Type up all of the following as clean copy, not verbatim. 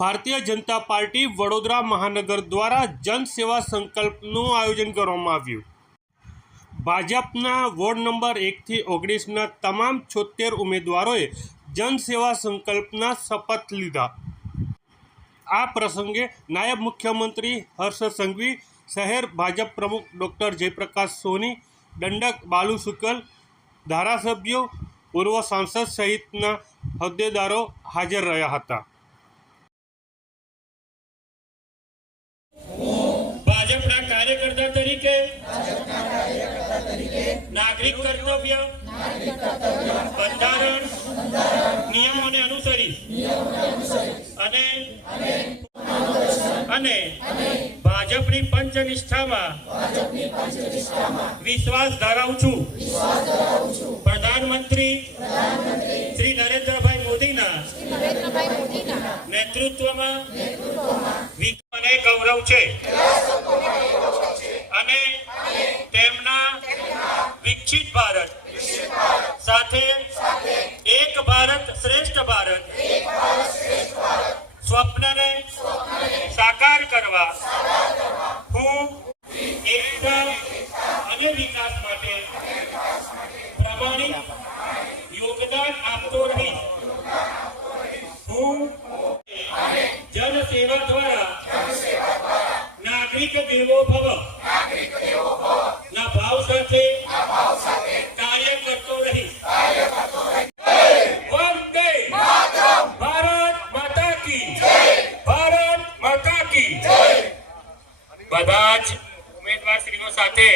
Bharatiya Janata party Vadodara મહાનગર દ્વારા જનસેવા સંકલ્પનું આયોજન કરવામાં આવ્યું। ભાજપના વોર્ડ નંબર 1 થી 19ના તમામ 76 ઉમેદવારોએ જનસેવા સંકલ્પના શપથ લીધા। આ પ્રસંગે નાયબ મુખ્યમંત્રી હર્ષ સંઘવી, શહેર ભાજપ પ્રમુખ ડૉક્ટર જયપ્રકાશ સોની, દંડક બાલુ શુકલ, ધારાસભ્યો, પૂર્વ સાંસદ સહિતના હોદ્દેદારો હાજર રહ્યા હતા। ભાજપના કાર્યકર્તા તરીકે નાગરિક કર્તવ્ય બંધારણ નિયમોને અનુસરી અને ભાજપની પંચનિષ્ઠામાં વિશ્વાસ ધરાવું છું। પ્રધાનમંત્રી શ્રી નરેન્દ્રભાઈ મોદીના નેતૃત્વમાં મને ગૌરવ છે અને તેમના વિકસિત ભારત સાથે એક ભારત શ્રેષ્ઠ ભારત સ્વપ્નને સાકાર કરવા હું એકતા અને વિકાસ માટે પ્રામાણિક યોગદાન આપતો રહીશ। હું જનસેવા દ્વારા નાગરિક દેવો ભવ ના ભાવ સાથે કાર્ય કરતો રહીશ। વંદે ભારત માતા કી જય, ભારત માતા કી જય। બધા જ ઉમેદવારશ્રીઓ સાથે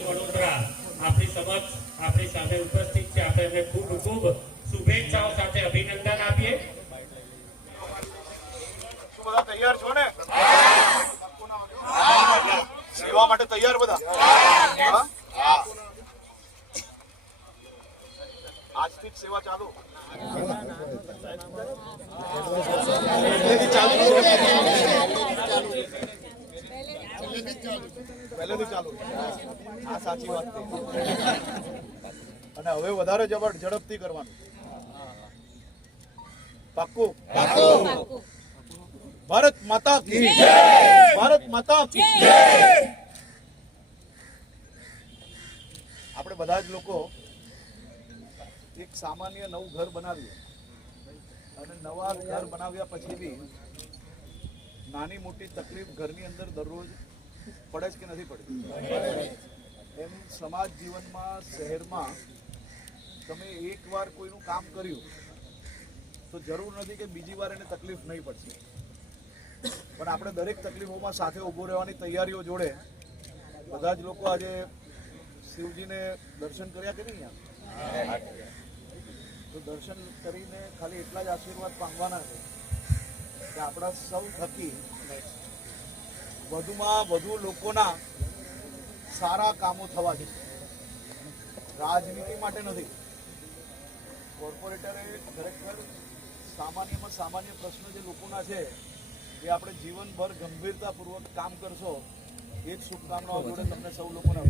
વડોદરા આપણી સમક્ષ આપણી સામે ઉપસ્થિત છે। આપણે એમને ખૂબ ખૂબ શુભેચ્છાઓ સાથે અભિનંદન આપીએ। બધા તૈયાર છો ને? સેવા માટે તૈયાર બધા? આજથી જ સેવા ચાલુ? પહેલેથી ચાલુ? આ સાચી વાત છે। અને હવે વધારે ઝડપથી કરવાનું। પાક્કું? ભારત માતા કી જય, ભારત માતા કી જય। આપણે બધા જ લોકો એક સામાન્ય નવું ઘર બનાવીએ અને નવા ઘર બનાવ્યા પછી બી નાની મોટી તકલીફ ઘરની અંદર દરરોજ પડે જ કે નથી પડતી? એમ સમાજ જીવનમાં, શહેરમાં તમે એકવાર કોઈનું કામ કર્યું તો જરૂર નથી કે બીજી વાર એને તકલીફ નહીં પડશે, પણ આપણે દરેક તકલીફોમાં સાથે ઊભો રહેવાની તૈયારીઓ જોડે બધા જ લોકો આજે શિવજીને દર્શન કર્યા કે નહીં? તો દર્શન કરીને ખાલી એટલા જ આશીર્વાદ પામવાના છે કે આપણા સૌ થકી વધુમાં વધુ લોકોના સારા કામો થવા જોઈએ। રાજનીતિ માટે નથી, કોર્પોરેટરે ખરેખર સામાન્યમાં સામાન્ય પ્રશ્નો જે લોકોના છે એ આપણે જીવનભર ગંભીરતાપૂર્વક કામ કરશો, એ જ શુભકામનાઓ જોડે તમને સૌ લોકોને